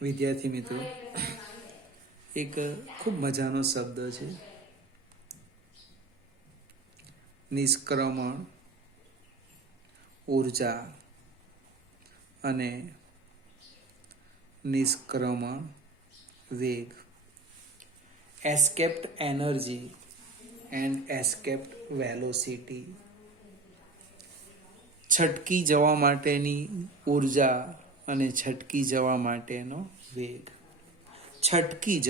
વિદ્યાર્થી મિત્રો, એક ખૂબ મજાનો શબ્દ છે નિષ્ક્રમણ, ઉર્જા અને નિષ્ક્રમણ વેગ. એસ્કેપ્ડ એનર્જી એન્ડ એસ્કેપ્ડ વેલોસિટી. છટકી જવા માટેની ઉર્જા અને છટકી જવા માટેનો વેગ. છટકી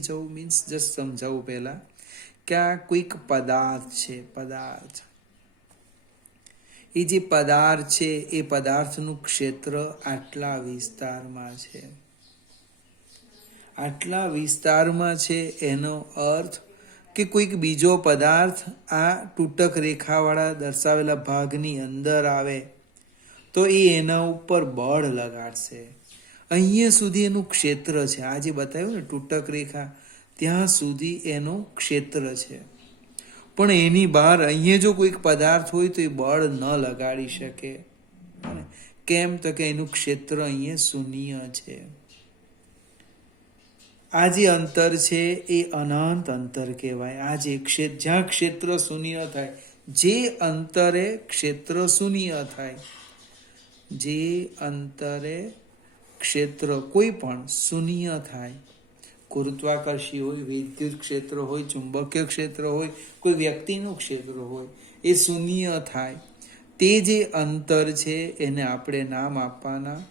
જવું મીન્સ જસ્ટ સમજાવું પહેલા કે આ કોઈક પદાર્થ છે. એ જે પદાર્થ છે એ પદાર્થનું ક્ષેત્ર આટલા વિસ્તારમાં છે. આટલા વિસ્તારમાં છે એનો અર્થ કે કોઈક બીજો પદાર્થ આ તૂટક રેખાવાળા દર્શાવેલા ભાગની અંદર આવે તો એ એના ઉપર બળ લગાડશે. અહીંયા સુધી એનું ક્ષેત્ર છે. આ જે બતાવ્યું ને તૂટક રેખા, ત્યાં સુધી એનું ક્ષેત્ર છે. પણ એની બહાર અહીંયા જો કોઈક પદાર્થ હોય તો એ બળ ન લગાડી શકે. કેમ? તો કે એનું ક્ષેત્ર અહીંયા શૂન્ય છે. આ જે અંતર છે એ અનંત અંતર કહેવાય. આ જે જ્યાં ક્ષેત્ર શૂન્ય થાય, જે અંતરે ક્ષેત્ર શૂન્ય થાય, જે અંતરે ક્ષેત્ર કોઈ પણ શૂન્ય થાય, ગુરુત્વાકર્ષી હોય, વિદ્યુત ક્ષેત્ર હોય, ચુંબકીય ક્ષેત્ર હોય, કોઈ વ્યક્તિનું ક્ષેત્ર હોય, એ શૂન્ય થાય, તે જે અંતર છે એને આપણે નામ આપવાના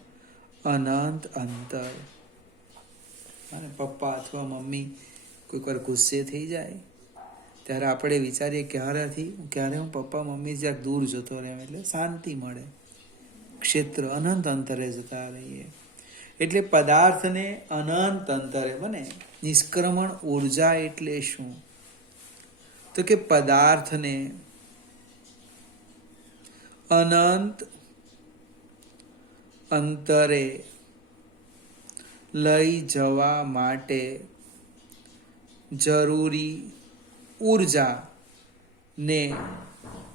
અનંત અંતર. અને પપ્પા અથવા મમ્મી કોઈક વાર ગુસ્સે થઈ જાય ત્યારે આપણે વિચારીએ ક્યારે હું પપ્પા મમ્મી જ્યાં દૂર જતો રહે, એટલે શાંતિ મળે. ક્ષેત્ર અનંત અંતરે જતા રહીએ એટલે પદાર્થને અનંત અંતરે બને. નિષ્ક્રમણ ઉર્જા એટલે શું? તો કે પદાર્થને અનંત અંતરે લઈ જવા માટે જરૂરી ઉર્જા ને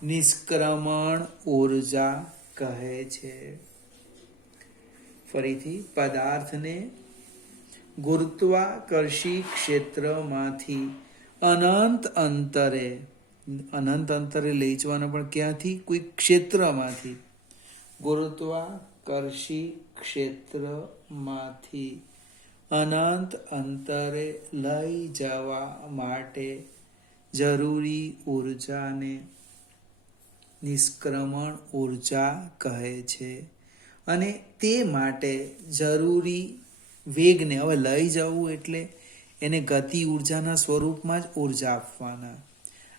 નિષ્ક્રમણ ઉર્જા કહે છે. ફરીથી, પદાર્થને ગુરુત્વાકર્ષી ક્ષેત્રમાંથી અનંત અંતરે લઈ જવાના, પણ ક્યાંથી? કોઈ ક્ષેત્રમાંથી. ગુરુત્વાકર્ષી ક્ષેત્રમાંથી અનંત અંતરે લઈ જવા માટે જરૂરી ઉર્જાને નિષ્ક્રમણ ઉર્જા કહે છે. અને તે માટે જરૂરી વેગને, હવે લઈ જવું એટલે એને ગતિ ઉર્જાના સ્વરૂપમાં જ ઉર્જા આપવાના.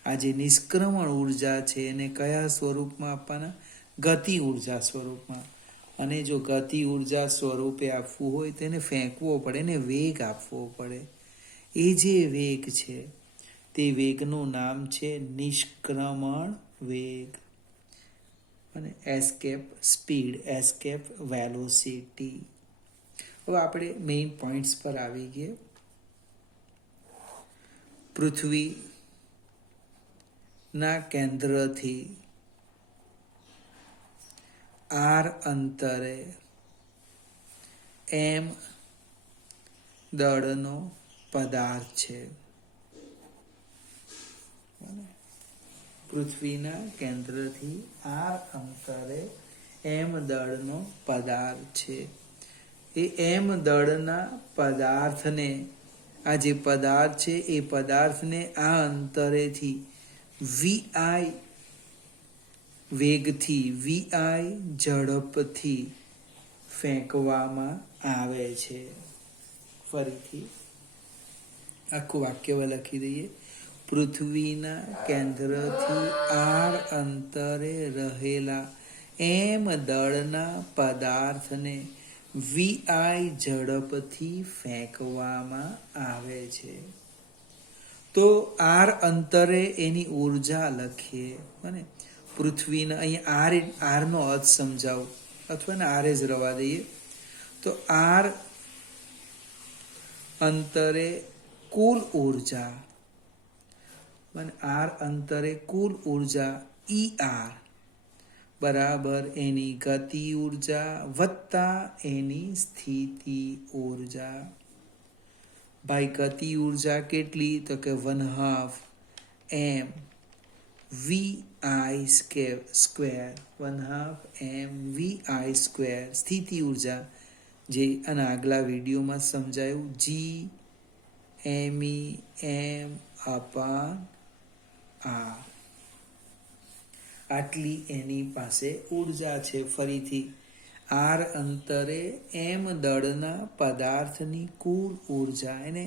આ જે નિષ્ક્રમણ ઉર્જા છે એને કયા સ્વરૂપમાં આપવાના? ગતિ ઉર્જા સ્વરૂપમાં. અને જો ગતિ ઉર્જા સ્વરૂપે આપવું હોય તેને ફેંકવો પડે, એને વેગ આપવો પડે. એ જે વેગ છે તે વેગનું નામ છે નિષ્ક્રમણ વેગ. અને એસ્કેપ સ્પીડ, એસ્કેપ વેલોસિટી. હવે આપણે મેઇન પોઈન્ટ્સ પર આવી ગયા. પૃથ્વીના કેન્દ્રથી r અંતરે m દળનો પદાર્થ છે. પૃથ્વીના કેન્દ્રથી r અંતરે m દળનો પદાર્થ છે. એ m દળના પદાર્થને, આ જે પદાર્થ છે એ પદાર્થને આ અંતરેથી vi વેગથી, vi ઝડપથી ફેંકવામાં આવે છે. ફરીથી આખું વાક્ય લખી દઈએ. પૃથ્વીના કેન્દ્રથી r અંતરે રહેલા m દળના પદાર્થને vi ઝડપથી ફેંકવામાં આવે છે. તો r અંતરે એની ઉર્જા લખીએ. અને પૃથ્વીના, અહીંયા r નો અર્થ સમજાવું, અથવા ને r જ રવા દઈએ. તો r અંતરે કુલ ઉર્જા, r અંતરે કુલ ઉર્જા ER બરાબર એની ગતિ ઉર્જા વત્તા એની સ્થિતિ ઉર્જા. ભાઈ ગતિ ઉર્જા કેટલી? તો કે 1/2 m vi square 1/2 m vi square. સ્થિતિ ઉર્જા જે આના આગલા વિડીયોમાં સમજાયું, g m/r. આટલી એની પાસે ઉર્જા છે. ફરીથી r અંતરે m દળના પદાર્થની કુલ ઉર્જા, એને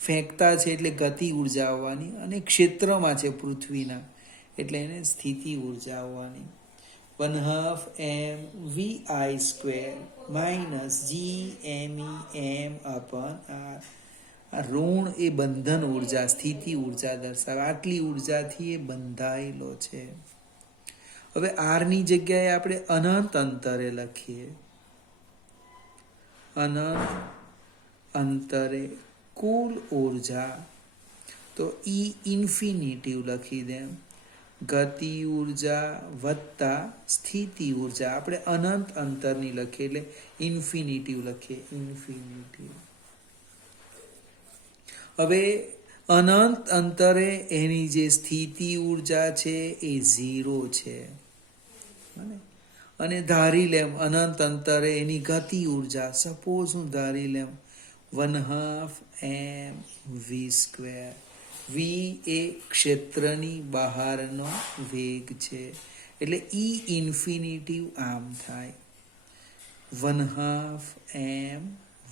ફેંકતા છે એટલે ગતિ ઉર્જા આવવાની, અને ક્ષેત્રમાં છે પૃથ્વીના એટલે એને સ્થિતિ ઉર્જા આવવાની. 1/2 m vi square minus g/m/r. આ ઋણ એ બંધન ઉર્જા, સ્થિતિ ઉર્જા દર્શાવે. આટલી ઉર્જાથી એ બંધાયેલો છે. હવે r ની જગ્યાએ આપણે અનંત અંતરે લખીએ. અનંત અંતરે કુલ ઉર્જા, તો E ઇન્ફિનિટિવ લખી દે. ગતિ ઉર્જા વત્તા સ્થિતિ ઉર્જા. આપણે અનંત અંતરની લખીએ એટલે ઇન્ફિનિટિવ લખીએ. ઇન્ફિનિટિવ. હવે અનંત અંતરે એની જે સ્થિતિ ઉર્જા છે એ 0 છે, અને ધારી લેમ અનંત અંતરે એની ગતિ ઉર્જા, સપોઝ હું ધારી લેમ 1/2 m v સ્ક્વેર. v એ ક્ષેત્રની બહારનો વેગ છે એટલે E ઇન્ફિનિટિવ આમ થાય 1/2 m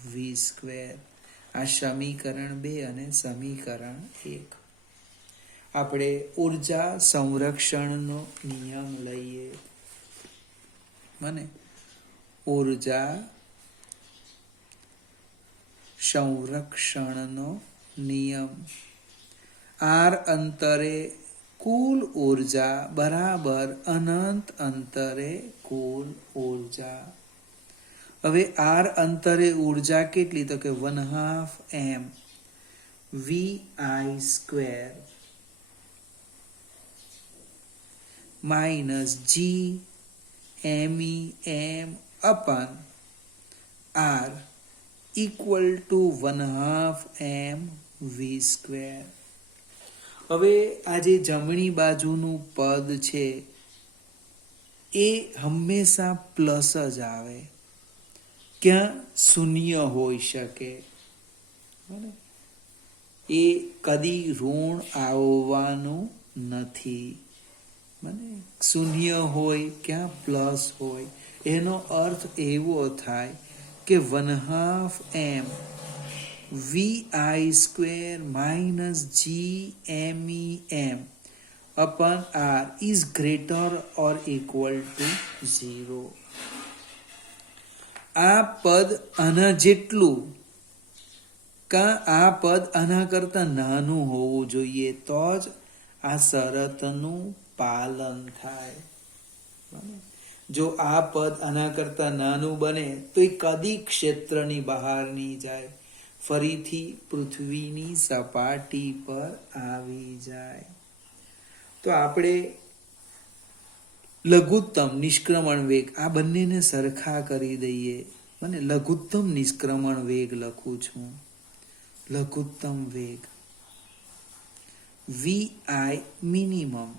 v સ્ક્વેર. આ સમીકરણ 2 અને સમીકરણ 1. આપણે ઉર્જા સંરક્ષણનો નિયમ લઈએ. ઉર્જા સંરક્ષણનો નિયમ. r અંતરે કુલ ઉર્જા બરાબર અનંત અંતરે કુલ ઉર્જા. હવે r અંતરે ઉર્જા કેટલી? તો કે 1/2 m vi square minus g/m/r equal to 1/2 m v square. હવે આ જે જમણી બાજુનું પદ છે એ હંમેશા પ્લસ જ આવે, ક્યાં શૂન્ય હોઈ શકે. એ કદી ઋણ આવવાનું નથી. શૂન્ય હોય ક્યાં પ્લસ હોય. એનો અર્થ એવો થાય કે 1/2 m vi square minus g/m/r is greater or equal to 0. આ પદ આના જેટલું આ પદ આના કરતા નાનું હોવું જોઈએ, તો જ આ શરતનું પાલન થાય. જો આ પદ આના કરતા નાનું બને તો એ કદી ક્ષેત્રની બહાર નહીં જાય, ફરીથી પૃથ્વીની સપાટી પર આવી જાય. તો આપણે લઘુત્તમ નિષ્ક્રમણ વેગ આ બંનેને સરખા કરી દઈએ. મને લઘુત્તમ નિષ્ક્રમણ વેગ લખું છું. લઘુત્તમ વેગ vi મિનિમમ,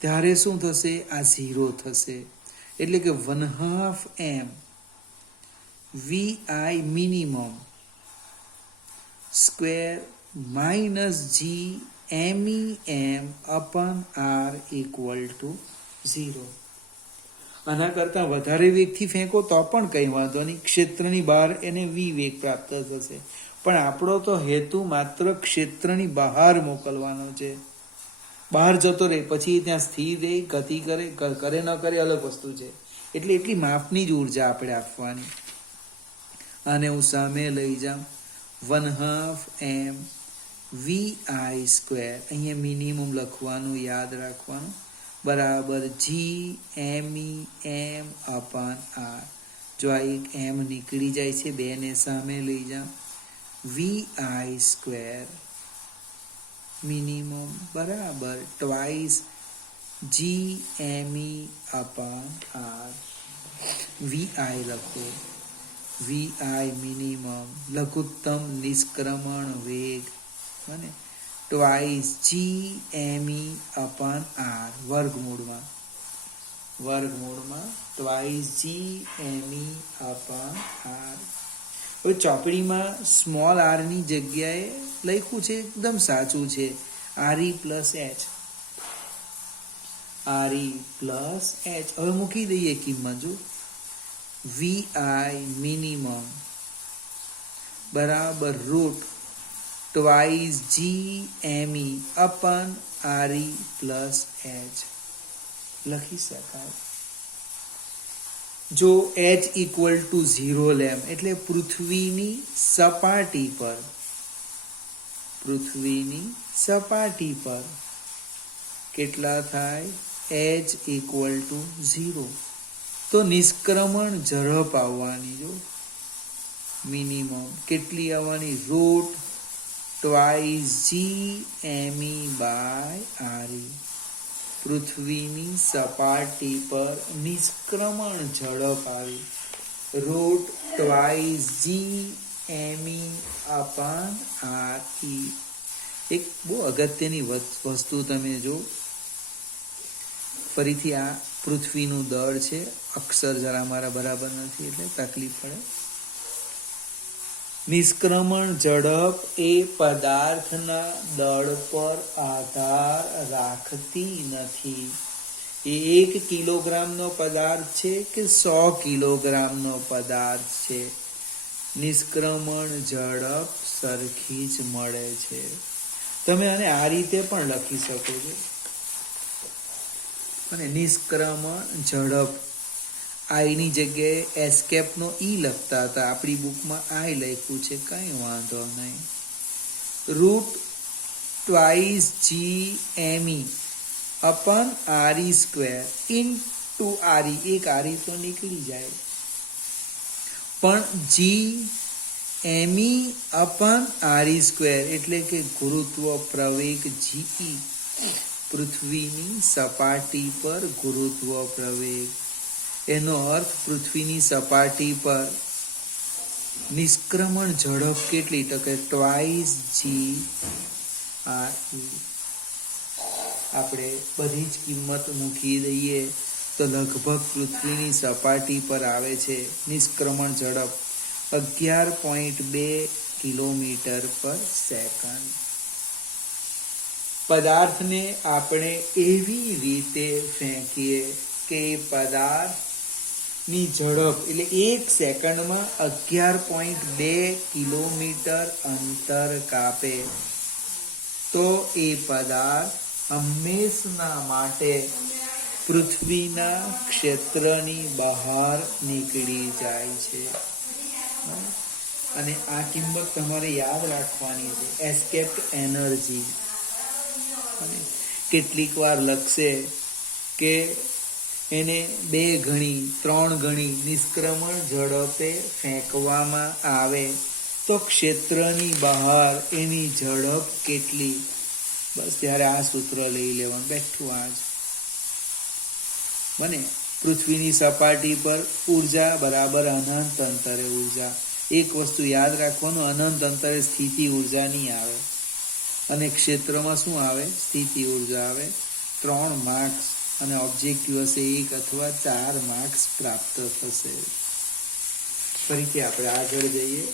ત્યારે શું થશે? આ 0 થશે. એટલે કે 1/2 m vi minimum square minus g/m/r equal to 0. આના કરતાં વધારે વેગથી ફેંકો તો પણ કંઈ વાંધો નહીં, ક્ષેત્રની બહાર એને v વેગ પ્રાપ્ત થશે. પણ આપણો તો હેતુ માત્ર ક્ષેત્રની બહાર મોકલવાનો છે. બહાર જતો રહે પછી ત્યાં સ્થિર રહે, ગતિ કરે ન કરે અલગ વસ્તુ છે. એટલે એટલી માપની જ ઉર્જા આપણે આપવાની. આને હું સામે લઈ જાઉં. 1/2 m vi સ્ક્વેર, અહીંયા મિનિમમ લખવાનું, યાદ રાખવાનું, બરાબર g/m/r. જો આ એક m નીકળી જાય છે, 2 ને સામે લઈ જાઉં. vi સ્ક્વેર મિનિમમ બરાબર ટ્વાઇસ GME અપાન R. VI લખો, VI મિનિમમ લઘુત્તમ નિષ્ક્રમણ વેગ, અને ટ્વાઇસ GME અપાન R વર્ગમૂળમાં ટ્વાઇસ GME અપાન R. હવે ચોપડીમાં સ્મોલ r ની જગ્યાએ લખ્યું છે એકદમ સાચું છે RE plus H. RE plus H. હવે મૂકી દઈએ કિંમત. જો VI મિનિમમ બરાબર root twice GME upon RE plus H લખી શકાય. જો H ઇક્વલ ટુ 0 લેમ એટલે પૃથ્વીની સપાટી પર કેટલા થાય? H equal to 0. તો નિષ્ક્રમણ ઝડપ આવવાની. જો મિનિમમ કેટલી આવવાની? Root twice GME by RE. પૃથ્વીની સપાટી પર નિષ્ક્રમણ ઝડપ આવી root twice GME upon RE. એક બહુ અગત્યની વસ્તુ તમે જો, ફરીથી આ પૃથ્વીનું દળ છે, અક્ષર જરા મારા બરાબર નથી એટલે તકલીફ પડે. નિષ્ક્રમણ ઝડપ એ પદાર્થના દળ પર આધાર રાખતી નથી. એ 1 કિલોગ્રામનો પદાર્થ છે કે 100 કિલોગ્રામનો પદાર્થ છે, નિષ્ક્રમણ ઝડપ સરખી જ મળે છે. તમે આને આ રીતે પણ લખી શકો છો. અને નિષ્ક્રમણ ઝડપ આઈની જગ્યાએ એસ્કેપનો ઈ લખતા હતા, આપણી બુકમાં આઈ લખ્યું છે, કઈ વાંધો નહીં. Root twice GME upon RE square into RE. એક RE તો નીકળી જાય, પણ GME અપન RE સ્ક્વેર એટલે કે ગુરુત્વ પ્રવેગ GE. પૃથ્વીની સપાટી પર ગુરુત્વ પ્રવેગ, એનો અર્થ પૃથ્વીની સપાટી પર નિષ્ક્રમણ ઝડપ કેટલી? તો કે ટ્વાઇસ GRE. આપણે બધી જ કિંમત મૂકી દઈએ તો લગભગ પૃથ્વીની સપાટી પર આવે છે નિષ્ક્રમણ ઝડપ 11.2 કિલોમીટર પર સેકન્ડ. પદાર્થને આપણે એવી રીતે ફેંકીએ કે પદાર્થની ઝડપ એટલે 1 સેકન્ડમાં 11.2 કિલોમીટર અંતર કાપે, તો એ પદાર્થ હંમેશના માટે પૃથ્વીના ક્ષેત્રની બહાર નીકળી જાય છે. અને આ કિંમત તમારે યાદ રાખવાની છે, એસ્કેપ્ડ એનર્જી. અને કેટલીક વાર લખશે કે એને 2 ગણી 3 ગણી નિષ્ક્રમણ ઝડપે ફેંકવામાં આવે તો ક્ષેત્રની બહાર એની ઝડપ કેટલી? બસ ત્યારે આ સૂત્ર લઈ લેવાનું બેઠું. આજ મને પૃથ્વીની સપાટી પર ઉર્જા બરાબર અનંત અંતરે ઉર્જા. એક વસ્તુ યાદ રાખવાનું, અનંત અંતરે સ્થિતિ ઉર્જા નહીં આવે, અને ક્ષેત્રમાં શું આવે? સ્થિતિ ઉર્જા આવે. 3 માર્ક્સ અને ઓબ્જેક્ટિવ હશે 1 અથવા 4 માર્ક્સ પ્રાપ્ત થશે. ફરીથી આપણે આગળ જઈએ.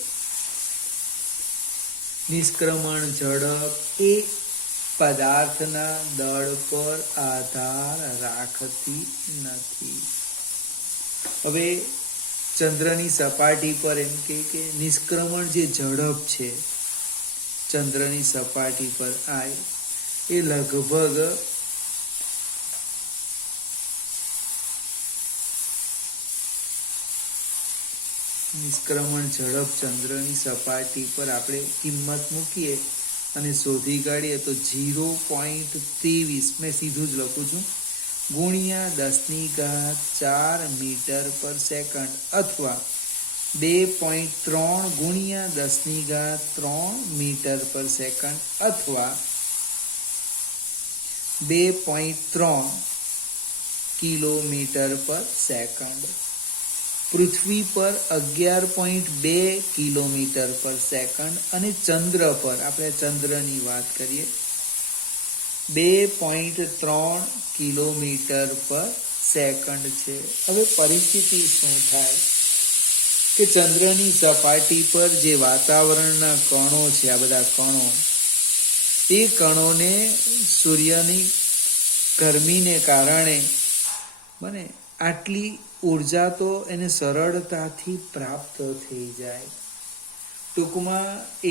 નિષ્ક્રમણ ઝડપ એ પદાર્થના દળ પર આધાર રાખતી નથી. હવે ચંદ્રની સપાટી પર એમ કે નિષ્ક્રમણ જે ઝડપ છે ચંદ્રની સપાટી પર આય એ લગભગ નિષ્ક્રમણ ઝડપ ચંદ્રની સપાટી પર આપણે કિંમત મૂકીએ અને શોધી કાઢીએ તો 0.23 મેં સીધું જ લખું છું ગુણ્યા 10⁴ મીટર પર સેકન્ડ અથવા 2.3 ગુણ્યા 10⁻³ મીટર પર સેકન્ડ અથવા 2.3 કિલોમીટર પર સેકન્ડ, પૃથ્વી પર 11.2 કિલોમીટર પર સેકન્ડ અને ચંદ્ર પર, આપણે ચંદ્રની વાત કરીએ, 2.3 કિલોમીટર પર સેકન્ડ છે. હવે પરિસ્થિતિ શું થાય કે ચંદ્રની સપાટી પર જે વાતાવરણના કણો છે, આ બધા કણો, એ કણોને સૂર્યની ગરમીને કારણે મને આટલી ઉર્જા તો એને સરળતાથી પ્રાપ્ત થઈ જાય. ટૂંકમાં એ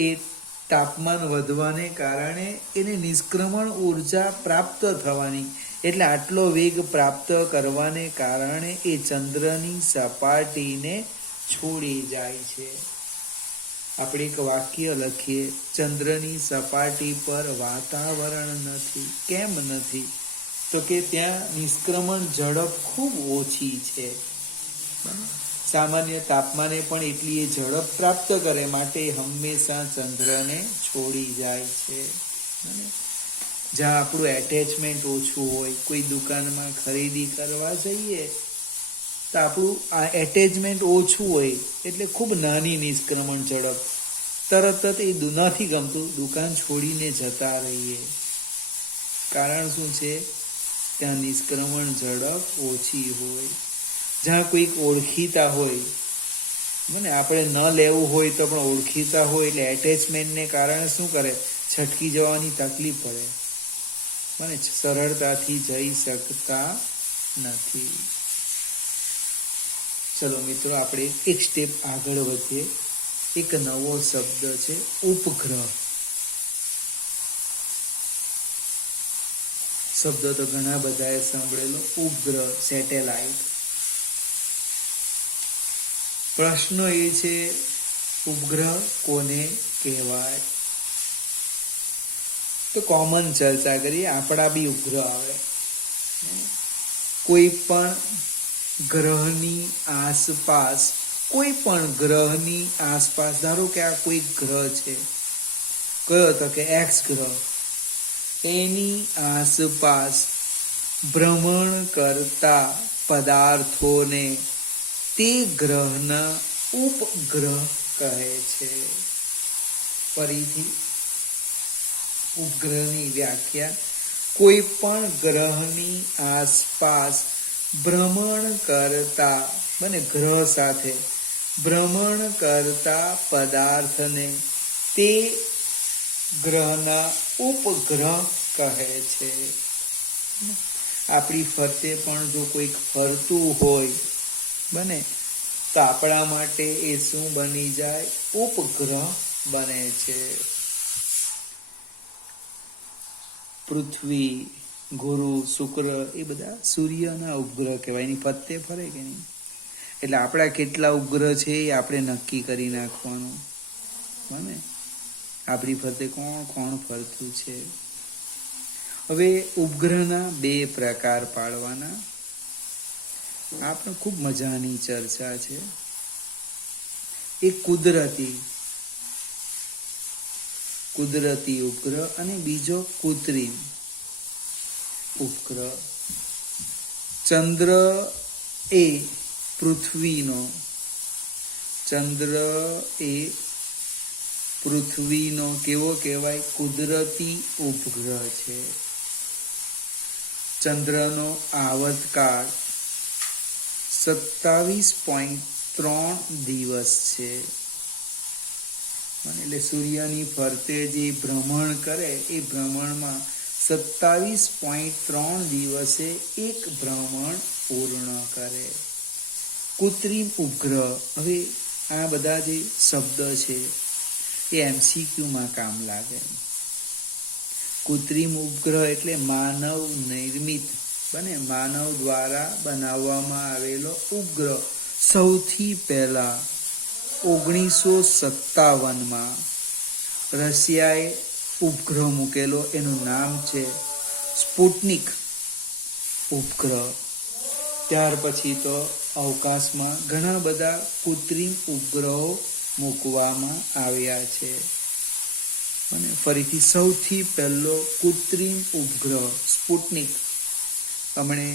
તાપમાન વધવાને કારણે એને નિષ્ક્રમણ ઉર્જા પ્રાપ્ત થવાની, એટલે આટલો વેગ પ્રાપ્ત કરવાને કારણે એ ચંદ્રની સપાટીને છોડી જાય છે. આપણે એક વાક્ય લખીએ, ચંદ્રની સપાટી પર વાતાવરણ નથી. કેમ નથી? તો કે ત્યાં નિષ્ક્રમણ ઝડપ ખૂબ ઓછી છે. સામાન્ય તાપમાને પણ એટલી એ ઝડપ પ્રાપ્ત કરે માટે હંમેશા ચંદ્રને છોડી જાય છે. જ્યાં આપણું એટેચમેન્ટ ઓછું હોય, કોઈ દુકાનમાં ખરીદી કરવા જઈએ તો આપણું આ એટેચમેન્ટ ઓછું હોય એટલે ખૂબ નાની નિષ્ક્રમણ ઝડપ, તરત જ એ નથી ગમતું, દુકાન છોડીને જતા રહીએ. કારણ શું છે? ત્યાં નિષ્ક્રમણ ઝડપ ઓછી હોય. જ્યાં કોઈક ઓળખીતા હોય, મને આપણે ન લેવું હોય તો પણ ઓળખીતા હોય એટલે એટેચમેન્ટને કારણે શું કરે, છટકી જવાની તકલીફ પડે, મને સરળતાથી જઈ શકતા નથી. ચલો મિત્રો, આપણે એક સ્ટેપ આગળ વધીએ. એક નવો શબ્દ છે ઉપગ્રહ. શબ્દ તો ઘણા બધાએ સાંભળેલો, ઉપગ્રહ, સેટેલાઇટ. પ્રશ્ન એ છે, ઉપગ્રહ કોને કહેવાય? તો કોમન ચર્ચા કરીએ. આપણા બી ઉપગ્રહ આવે. કોઈ પણ ગ્રહની આસપાસ, કોઈ પણ ગ્રહની આસપાસ, ધારો કે આ કોઈ ગ્રહ છે, કયો તો કે એક્સ ગ્રહ, એની આસપાસ ભ્રમણ કરતા પદાર્થોને તે ગ્રહના ઉપગ્રહ કહે છે. ફરીથી ઉપગ્રહની વ્યાખ્યા, કોઈ પણ ગ્રહની આસપાસ ભ્રમણ કરતા, મને ગ્રહ સાથે ભ્રમણ કરતા પદાર્થને તે ગ્રહના ઉપગ્રહ કહે છે. આપણી ફરતે પણ જો કોઈક ફરતું હોય બને તો આપણા માટે એ શું બની જાય? ઉપગ્રહ બને છે. પૃથ્વી, ગુરુ, શુક્ર એ બધા સૂર્યના ઉપગ્રહ કહેવાય. એની ફરતે ફરે કે નહીં, એટલે આપણા કેટલા ઉપગ્રહ છે એ આપણે નક્કી કરી નાખવાનું. બને આપણી ફરતે કોણ કોણ ફરતું છે. હવે ઉપગ્રહના 2 પ્રકાર પાડવાના. આ પણ ખૂબ મજાની ચર્ચા છે. એક કુદરતી ઉપગ્રહ અને બીજો કૃત્રિમ ઉપગ્રહ. ચંદ્ર એ પૃથ્વીનો કેવો કહેવાય? કુદરતી ઉપગ્રહ છે. ચંદ્રનો આવતકાળ 27.3 દિવસ છે. એટલે સૂર્યની ફરતે જે ભ્રમણ કરે એ ભ્રમણમાં 27.3 દિવસે એક ભ્રમણ પૂર્ણ કરે. કૃત્રિમ ઉપગ્રહ. હવે આ બધા જે શબ્દ છે એ MCQમાં કામ લાગે. કૃત્રિમ ઉપગ્રહ એટલે માનવ નિર્મિત, માનવ દ્વારા બનાવવામાં આવેલો ઉપગ્રહ. સૌથી પહેલા 1957માં રશિયાએ ઉપગ્રહ મૂકેલો, એનું નામ છે સ્પુટનિક ઉપગ્રહ. ત્યાર પછી તો અવકાશમાં ઘણા બધા કૃત્રિમ ઉપગ્રહો મૂકવામાં આવ્યા છે. અને ફરીથી સૌથી પહેલો કૃત્રિમ ઉપગ્રહ સ્પુટનિક હમણે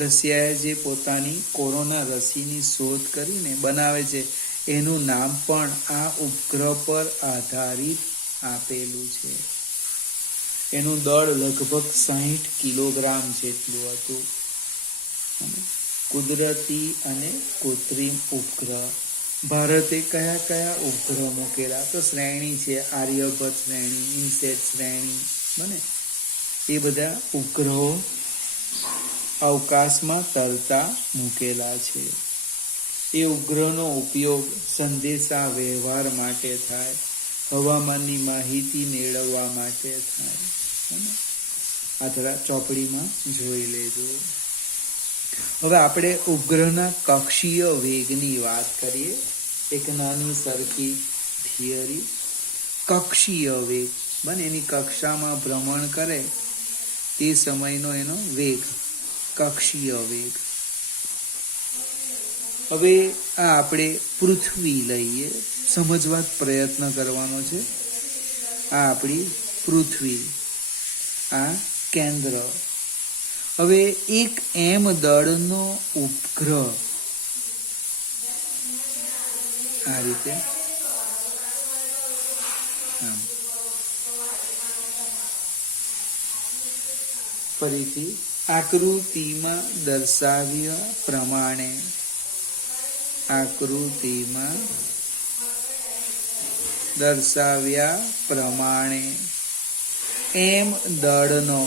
રશિયાએ જે પોતાની કોરોના રસીની શોધ કરીને બનાવે છે એનું નામ પણ આ ઉપગ્રહ પર આધારિત આપેલું છે. એનું દળ લગભગ 60 કિલોગ્રામ જેટલું હતું. કુદરતી અને કૃત્રિમ ઉપગ્રહ. ભારતે કયા કયા ઉપગ્રહ મૂકેલા? તો શ્રેણી છે, આર્યભટ્ટ શ્રેણી, ઇનસેટ શ્રેણી, બને એ બધા ઉપગ્રહો અવકાશમાં તરતા મૂકેલા છે. એ ઉપગ્રહનો ઉપયોગ સંદેશા વ્યવહાર માટે થાય, હવામાનની માહિતી મેળવવા માટે થાય. આ થોડા ચોપડીમાં જોઈ લેજો. હવે આપણે ઉપગ્રહના કક્ષીય વેગની વાત કરીએ. એક નાની સરખી થિયરી. કક્ષીય વેગ બને એની કક્ષામાં ભ્રમણ કરે તે સમયનો એનો વેગ, કક્ષીય વેગ. હવે આ આપણે પૃથ્વી લઈએ, સમજવા પ્રયત્ન કરવાનો છે. આ આપણી પૃથ્વી, આ કેન્દ્ર. હવે એક એમ દળનો ઉપગ્રહ આ રીતે ફરીથી આકૃતિમાં દર્શાવ્યા પ્રમાણે, આકૃતિમાં દર્શાવ્યા પ્રમાણે એમ દળનો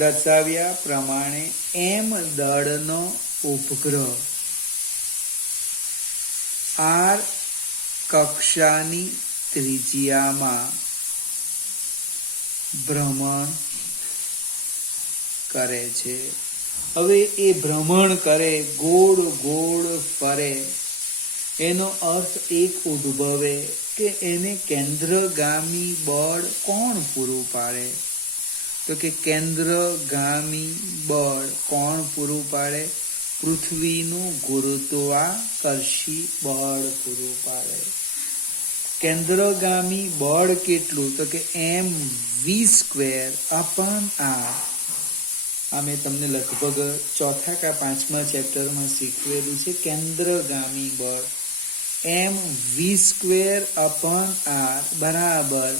દર્શાવ્યા પ્રમાણે એમ દળનો ઉપગ્રહ આર કક્ષાની ત્રિજ્યામાં ભ્રમણ કરે છે. હવે એ ભ્રમણ કરે, ગોળ ગોળ ફરે, એનો અર્થ એક ઉદ્ભવે કે એને કેન્દ્રગામી બળ કોણ પૂરું પાડે? તો કે કેન્દ્રગામી બળ કોણ પૂરું પાડે? પૃથ્વીનું ગુરુત્વાકર્ષી બળ પૂરું પાડે. કેન્દ્રગામી બળ કેટલું? તો કે mv²/r. આ મેં તમને લગભગ 4થા કે 5મા ચેપ્ટરમાં શીખવેલું છે. કેન્દ્રગામી બળ mv²/r બરાબર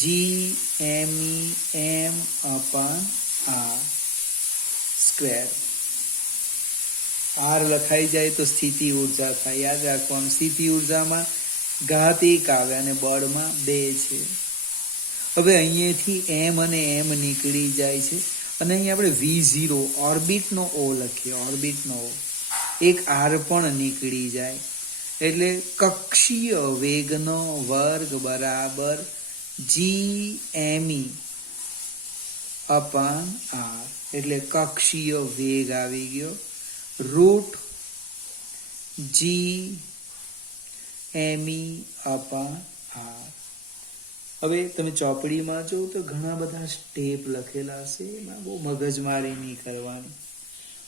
Gmem/r². આર લખાઈ જાય તો સ્થિતિ ઉર્જા થાય. યાદ રાખવાનું, સ્થિતિ ઉર્જામાં ઘાત 1 આવે અને બળમાં 2 છે. હવે અહીંયાથી એમ અને એમ નીકળી જાય છે અને અહીં આપણે V0 ઓર્બિટનો O લખીએ, ઓર્બિટનો O. એક આર પણ નીકળી જાય એટલે કક્ષીય વેગનો વર્ગ બરાબર Gme/r. એટલે કક્ષીય વેગ આવી ગયો √Gme/r. હવે તમે ચોપડીમાં જો તો ઘણા બધા સ્ટેપ લખેલા છે, એમાં બહુ મગજમારી નહીં કરવાની.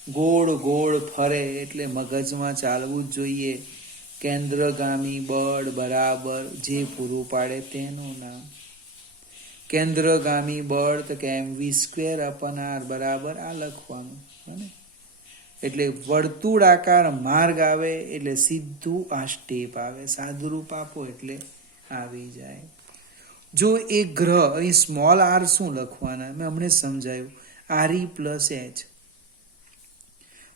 ગોળ ગોળ ફરે એટલે મગજમાં ચાલવું જ જોઈએ. કેન્દ્રગામી બળ બરાબર જે પૂરું પાડે તેનું નામ. કેન્દ્રગામી બળ તો કે mv²/r બરાબર આ લખવાનું. એટલે વર્તુળાકાર માર્ગ આવે એટલે સીધું આ સ્ટેપ આવે. સાદુરૂપ આપો એટલે આવી જાય. જો એ ગ્રહ, અહીં સ્મોલ આર શું લખવાના મેં હમણાં સમજાયું, Re+H.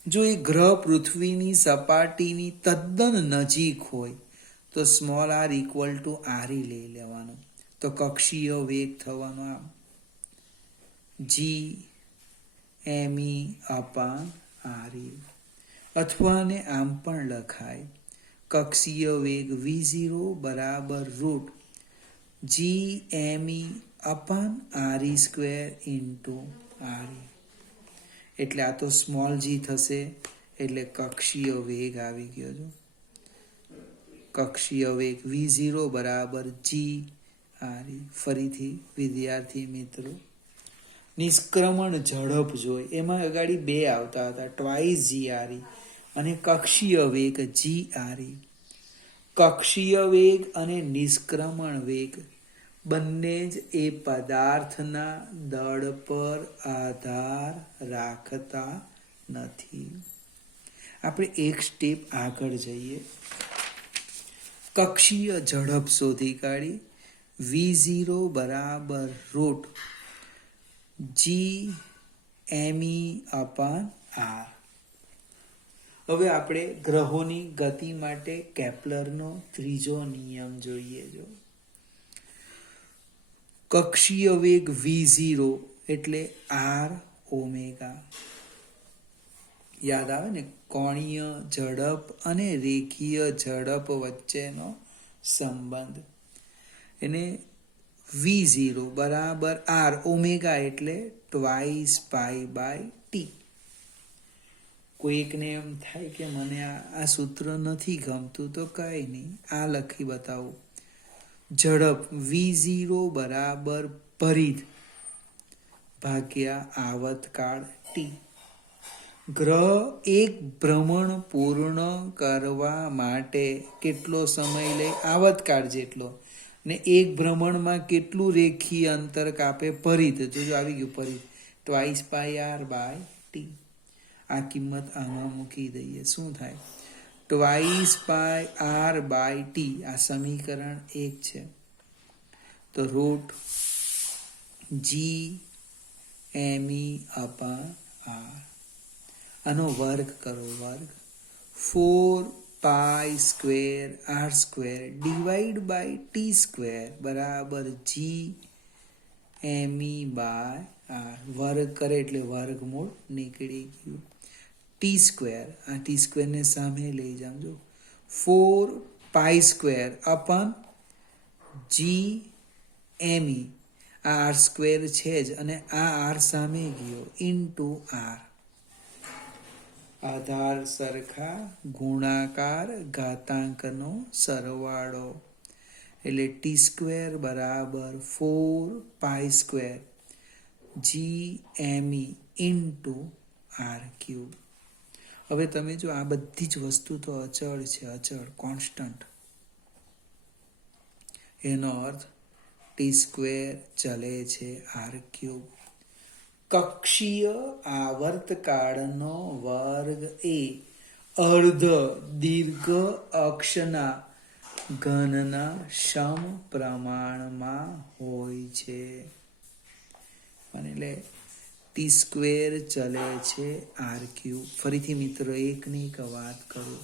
જો એ ગ્રહ પૃથ્વીની સપાટીની તદ્દન નજીક હોય તો સ્મોલ r = Re લઈ લેવાનું. તો કક્ષીય વેગ થવાનો આમ Gme/r. અથવા ને આમ પણ લખાય, કક્ષીય વેગ V0 બરાબર √Gme/r². એટલે આ તો સ્મોલ g થશે એટલે કક્ષીય વેગ આવી ગયો છે. કક્ષીય વેગ V0 બરાબર G. ફરીથી વિદ્યાર્થી મિત્રો, નિષ્ક્રમણ ઝડપ જોઈ એમાં અગાડી 2 આવતા હતા, ટ્વાઇસ GRE અને કક્ષીય વેગ GRE. કક્ષીય વેગ અને નિષ્ક્રમણ વેગ બંને જ એ પદાર્થના દળ પર આધાર રાખતા નથી. આપણે એક સ્ટેપ આગળ જઈએ. કક્ષીય ઝડપ શોધી કાઢી. V0 બરાબર રૂટ g_m_e/r. હવે આપણે ગ્રહોની ગતિ માટે કેપ્લરનો ત્રીજો નિયમ જોઈએ. જો કક્ષીય વેગ V0 એટલે r ઓમેગા. યાદ આવે ને, કોણીય ઝડપ અને રેખીય ઝડપ વચ્ચેનો સંબંધ. એને V0 બરાબર r ઓમેગા એટલે 2π/t. કોઈકને એમ થાય કે મને આ સૂત્ર નથી ગમતું, તો કઈ નહીં, આ લખી બતાવું. ઝડપ V0 બરાબર પરિઘ ભાગ્યા આવતકાળ t. ગ્રહ એક ભ્રમણ પૂર્ણ કરવા માટે કેટલો સમય લે? આવતકાળ જેટલો. ને એક ભ્રમણમાં કેટલું રેખીય અંતર કાપે? પરિઘ. જોજો આવી ગયું પરિઘ. 2πr/t. આ કિંમત આમાં મૂકી દઈએ. શું થાય? 2πr/t. આ સમીકરણ 1 છે. તો રૂટ g_m_e/r. આનો વર્ગ કરો. વર્ગ 4π² r² બરાબર g_m_e/r. વર્ગ કરે એટલે વર્ગમૂળ નીકળી ગયું. t², આ t² ને સામે લઈ જાજો. 4π²/g_m_e. આ r² છે જ, અને આ r સામે ગયો, ઇન્ટુ r. આધાર સરખા, ગુણાકાર, ઘાતાંકનો સરવાળો. એટલે t² બરાબર 4π² g_m_e ઇન્ટુ r³. હવે તમે જો, આ બધી જ વસ્તુ તો અચળ છે, અચળ, કોન્સ્ટન્ટ. એનો અર્થ t² ચલે છે r³. કક્ષીય આવર્તકાળનો વર્ગ એ અર્ધ દીર્ઘ અક્ષના ઘનના સમપ્રમાણમાં હોય છે. એટલે t² ચલે છે r³. ફરીથી મિત્રો એકની એક વાત કરું.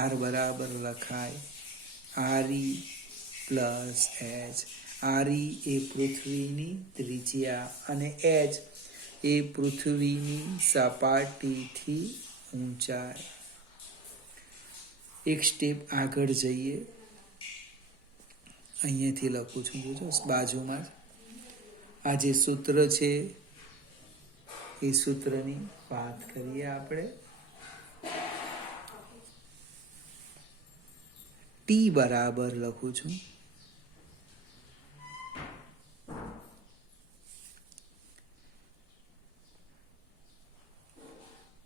r બરાબર લખાય re + h. re એ પૃથ્વીની ત્રિજ્યા અને h એ પૃથ્વીની સપાટીથી ઊંચાઈ. એક સ્ટેપ આગળ જઈએ. અહીંયાથી લખું છું, જોજો બાજુમાં. આ જે સૂત્ર છે એ સૂત્રની વાત કરીએ આપણે. t બરાબર લખું છું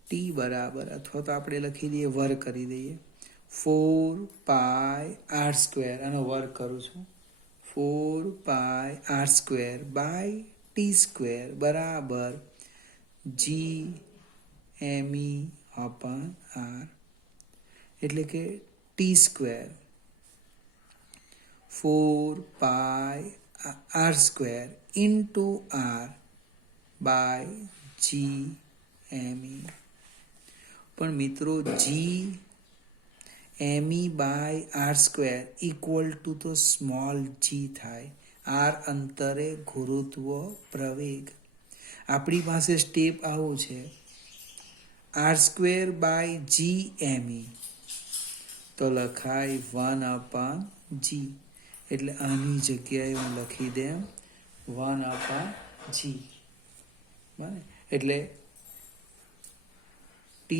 t બરાબર, અથવા તો આપણે લખી દઈએ, વર્ગ કરી દઈએ, 4πr². આનો વર્ગ કરું છું. 4πr²/t² બરાબર g_m_e/r. એટલે કે t² 4πr² ઇન્ટુ r/g_m_e. પણ મિત્રો g_m_e/r² ઇક્વલ ટુ તો સ્મોલ g થાય. r અંતરે ગુરુત્વ પ્રવેગ. આપણી પાસે સ્ટેપ આવો છે, r²/g_m_e તો લખાય 1/g. એટલે આની જગ્યાએ હું લખી દેમ 1/g. એટલે t²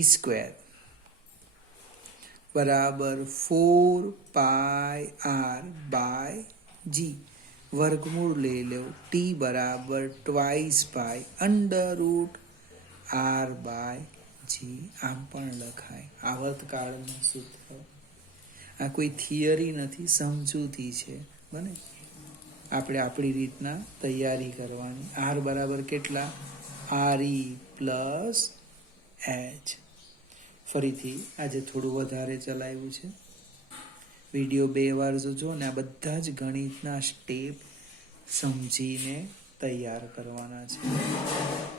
બરાબર 4πr/g. વર્ગમૂળ લઈ લો. t બરાબર 2π√r/g. આમ પણ લખાય. આવર્તકાળનું સૂત્ર. આ કોઈ થિયરી નથી, સમજૂતી છે. બને. આપણે આપણી રીતના તૈયારી કરવાની. આર બરાબર કેટલા? RE plus H. ફરીથી આજે થોડું વધારે ચલાવ્યું છે. વિડીયો 2 વાર જોજો ને આ બધા જ ગણિતના સ્ટેપ સમજીને તૈયાર કરવાના છે.